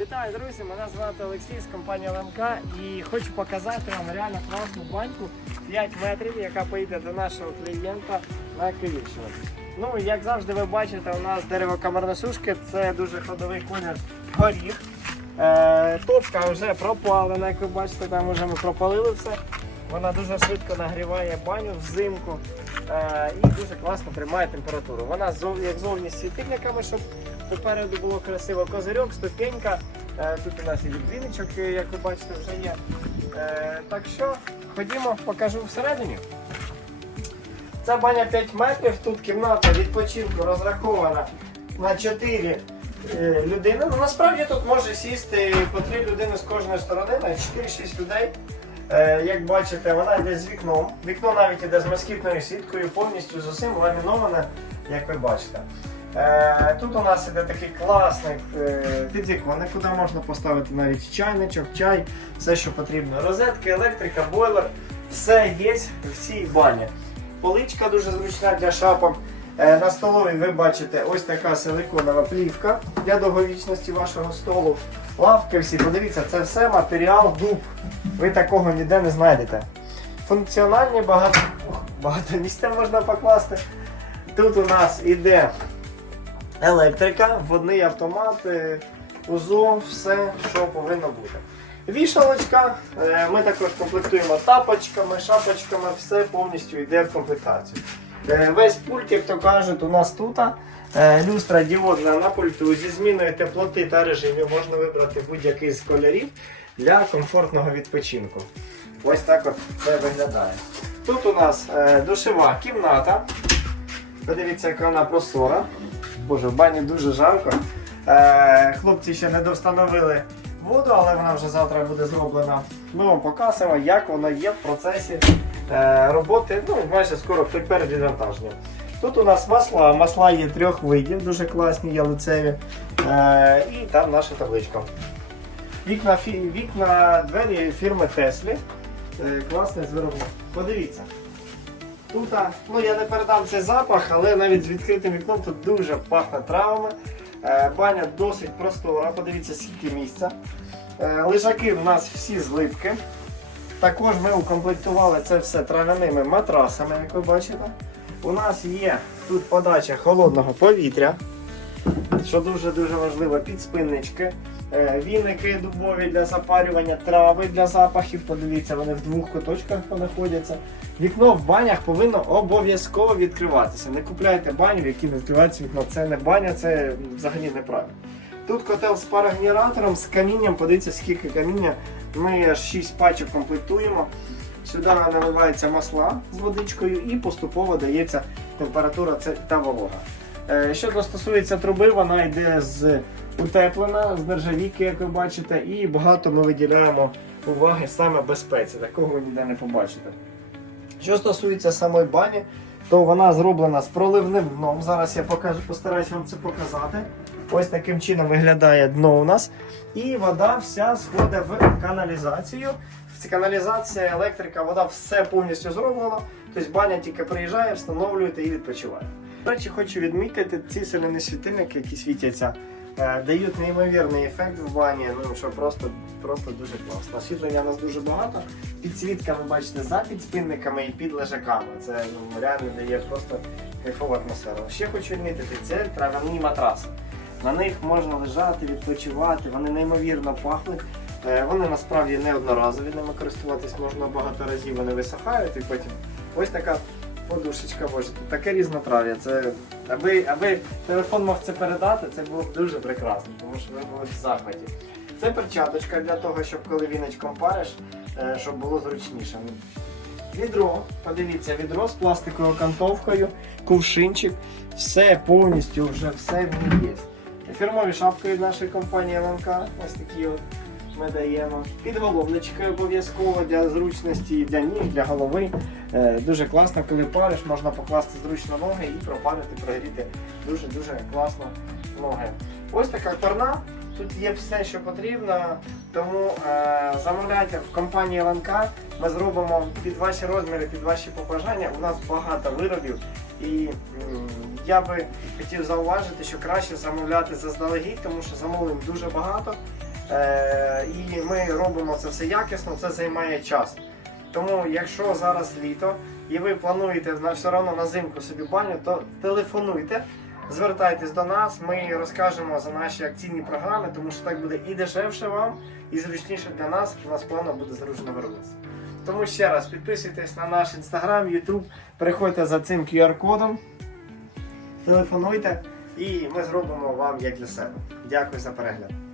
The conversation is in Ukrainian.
Вітаю, друзі! Мене звати Олексій з компанії ЛМК і хочу показати вам реально класну баньку 5 метрів, яка поїде до нашого клієнта на Київщину. Ну, як завжди, ви бачите, у нас дерево камерносушки, це дуже ходовий колір горіх. Е, топка вже пропалена, як ви бачите, там вже ми пропалили все. Вона дуже швидко нагріває баню взимку е, і дуже класно тримає температуру. Вона як зовні світильниками, щоб попереду було красиво козирьок, ступенька. Е, тут у нас і відбіночок, е, як ви бачите, вже є. Е, так що ходімо, покажу всередині. Це баня 5 метрів, тут кімната відпочинку розрахована на 4 е, людини. Ну, насправді тут може сісти по 3 людини з кожної сторони, на 4-6 людей. Як бачите, вона йде з вікном. Вікно навіть йде з москітною сіткою, повністю з усім ламіноване, як ви бачите. Е, тут у нас іде такий класний е, підвіконник, куди можна поставити навіть чайничок, чай, все, що потрібно. Розетки, електрика, бойлер, все є в цій бані. Поличка дуже зручна для шапок. Е, На столовій ви бачите ось така силиконова плівка для довговічності вашого столу. Лавки всі, подивіться, це все матеріал дуб. Ви такого ніде не знайдете. Функціональні багато, багато місця можна покласти. Тут у нас іде електрика, водний автомат, е, УЗО, все, що повинно бути. Вішалочка, е, ми також комплектуємо тапочками, шапочками, все повністю йде в комплектацію. Е, Весь пульт, як то кажуть, у нас тут. Е, Люстра діодна на пульту зі зміною теплоти та режимів можна вибрати будь-який з кольорів для комфортного відпочинку. Ось так от це виглядає. Тут у нас е, душова кімната. Подивіться, яка вона простора. Боже, в бані дуже жарко. Е, хлопці ще не довстановили воду, але вона вже завтра буде зроблена. Ми вам покажемо, як воно є в процесі е, роботи. Ну, майже скоро перед відвантаженням. Тут у нас масла. Масла є трьох видів, дуже класні, ялицеві. Е, і там наша табличка. Вікна, вікна двері фірми Теслі. Е, класний виробник. Подивіться. Тут, а, ну я не передам цей запах, але навіть з відкритим вікном тут дуже пахне травами. Е, баня досить простора, подивіться, скільки місця. Е, лежаки в нас всі з. Також ми укомплектували це все трав'яними матрасами, як ви бачите. У нас є тут подача холодного повітря, що дуже-дуже важливо, підспиннички. Е, Віники дубові для запарювання, трави для запахів. Подивіться, вони в двох куточках знаходяться. Вікно в банях повинно обов'язково відкриватися. Не купляйте баню, в якій не відкривається вікно. Це не баня, це взагалі неправильно. Тут котел з парогенератором, з камінням. Подивіться, скільки каміння. Ми аж 6 пачок комплектуємо. Сюди наливається масла з водичкою і поступово дається температура та волога. Е, Що стосується труби, вона йде з утеплена, з нержавійки, як ви бачите, і багато ми виділяємо уваги саме безпеці. Такого ви ніде не побачите. Що стосується самої бані, то вона зроблена з проливним дном. Зараз я покажу, постараюсь вам це показати. Ось таким чином виглядає дно у нас. І вода вся сходить в каналізацію. В каналізація, електрика, вода все повністю зроблено. Тобто баня тільки приїжджає, встановлюєте і відпочиває. До речі, хочу відмітити, ці соляні світильники, які світяться, е, дають неймовірний ефект в бані, ну що просто, просто дуже класно. Освітлення у нас дуже багато. Підсвітка, ви бачите, за підспинниками і під лежаками. Це ну, реально дає просто кайфову атмосферу. Ще хочу відмітити, це трав'яні матраси. На них можна лежати, відпочивати, вони неймовірно пахнуть. Е, Вони насправді не одноразові, ними користуватись можна багато разів, вони висохають і потім ось така подушечка боже, таке різнотрав'я. Це аби, аби телефон мог це передати, це було б дуже прекрасно, тому що ви були в захваті. Це перчаточка для того, щоб коли віночком париш, е, щоб було зручніше. Відро, подивіться, відро з пластиковою окантовкою, кувшинчик, все повністю вже все в ній є. Фірмові шапки від нашої компанії ЛНК, ось такі от ми даємо. Підголовнички обов'язково для зручності, для ніг, для голови. Е, Дуже класно, коли париш, можна покласти зручно ноги і пропарити, прогріти дуже-дуже класно ноги. Ось така торна. Тут є все, що потрібно, тому е, замовляйте в компанії ЛНК. Ми зробимо під ваші розміри, під ваші побажання. У нас багато виробів, і я би хотів зауважити, що краще замовляти заздалегідь, тому що замовлень дуже багато. Е, і ми робимо це все якісно, це займає час. Тому, якщо зараз літо і ви плануєте все одно на зимку собі баню, то телефонуйте, звертайтесь до нас, ми розкажемо за наші акційні програми, тому що так буде і дешевше вам, і зручніше для нас. У нас плавно буде зручно виробництво. Тому ще раз підписуйтесь на наш інстаграм, ютуб, переходьте за цим QR-кодом, телефонуйте, і ми зробимо вам як для себе. Дякую за перегляд.